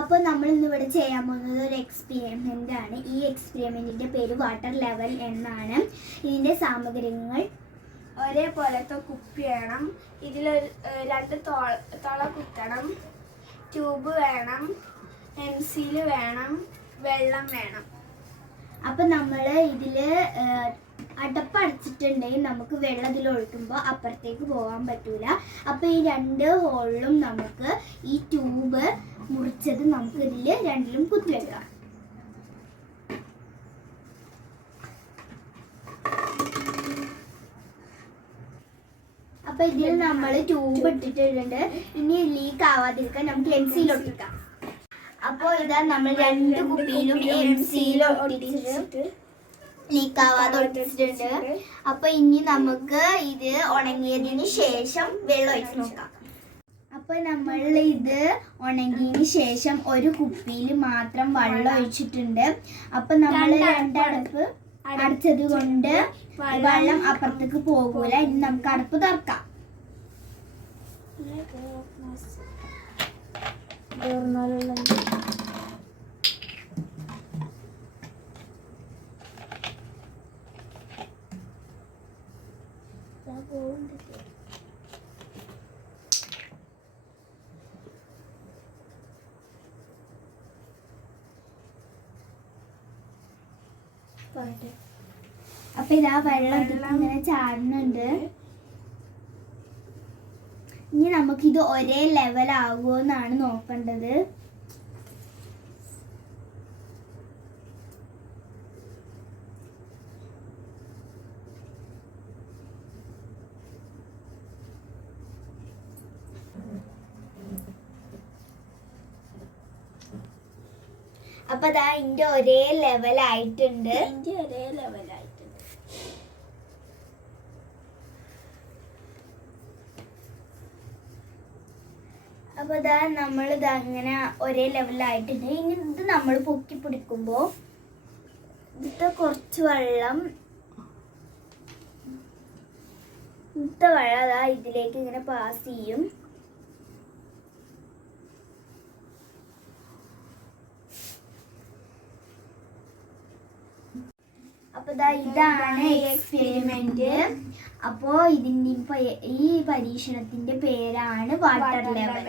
അപ്പോൾ നമ്മൾ ഇന്ന് ഇവിടെ ചെയ്യാൻ പോകുന്നത് ഒരു എക്സ്പെരിമെന്റ് ആണ്. ഈ എക്സ്പെരിമെന്റിന്റെ പേര് വാട്ടർ ലെവൽ എന്നാണ്. ഇതിന്റെ സാമഗ്രികൾ ഒരേപോലത്തെ കുപ്പി വേണം ഇതിലൊരു രണ്ട് തുള കുത്തണം. ട്യൂബ് വേണം. പെൻസിൽ വേണം. വെള്ളം വേണം. അപ്പോൾ നമ്മൾ ഇതിൽ അടപ്പടച്ചിട്ടുണ്ടെങ്കിൽ നമുക്ക് വെള്ളം ഇതിൽ ഒഴിക്കുമ്പോൾ അപ്പുറത്തേക്ക് പോകാൻ പറ്റൂല. അപ്പോൾ ഈ രണ്ട് ഹോളിലും നമുക്ക് ഈ ട്യൂബ് മുറിച്ചത് നമുക്ക് ഇതിൽ രണ്ടിലും കുത്തിവെക്കാം അപ്പൊ ഇതിൽ നമ്മൾ ട്യൂബ് ഇട്ടിട്ടുണ്ട്. ഇനി ലീക്ക് ആവാതിരിക്കാൻ നമുക്ക് എം സിയിൽ ഒട്ടിക്കാം. അപ്പോൾ ഇതാ നമ്മൾ രണ്ട് കുപ്പിയിലും എം സിയിൽ ഒട്ടിച്ചിട്ട് ലീക്ക് ആവാതെ ഒട്ടിച്ചിട്ടുണ്ട് അപ്പൊ ഇനി നമുക്ക് ഇത് ഉണങ്ങിയതിന് ശേഷം വെള്ളം ഒഴിച്ച് നോക്കാം. അപ്പൊ നമ്മൾ ഇത് ഉണങ്ങിയതിന് ശേഷം ഒരു കുപ്പിയിൽ മാത്രം വെള്ളം ഒഴിച്ചിട്ടുണ്ട്. അപ്പൊ നമ്മൾ രണ്ടടപ്പ് അടച്ചത് കൊണ്ട് വെള്ളം അപ്പുറത്തേക്ക് പോകൂല. ഇനി നമുക്ക് അടുപ്പ് തുറക്കാം. അപ്പൊ ഇതാ വെള്ളം ഇങ്ങനെ ചാടുന്നുണ്ട്. ഇനി നമുക്കിത് ഒരേ ലെവൽ ആകുമോ എന്നാണ് നോക്കേണ്ടത്. അപ്പൊ ദാ ഇന്റെ ഒരേ ലെവൽ ആയിട്ടുണ്ട്. ഒരേ ലെവലായിട്ടുണ്ട് അപ്പൊ ഇതാ നമ്മൾ ഇത് അങ്ങനെ ഒരേ ലെവലായിട്ടുണ്ട് ഇനി ഇത് നമ്മൾ പൊക്കി പിടിക്കുമ്പോൾ ഇതിട്ട് കുറച്ച് വെള്ളം ഇന്നത്തെ വെള്ളം അതാ ഇതിലേക്ക് ഇങ്ങനെ പാസ് ചെയ്യും. അപ്പൊ ദാ ഇതാണ് എക്സ്പെരിമെന്റ് അപ്പോ ഇതിന്റെ ഈ പരീക്ഷണത്തിന്റെ പേരാണ് വാട്ടർ ലെവൽ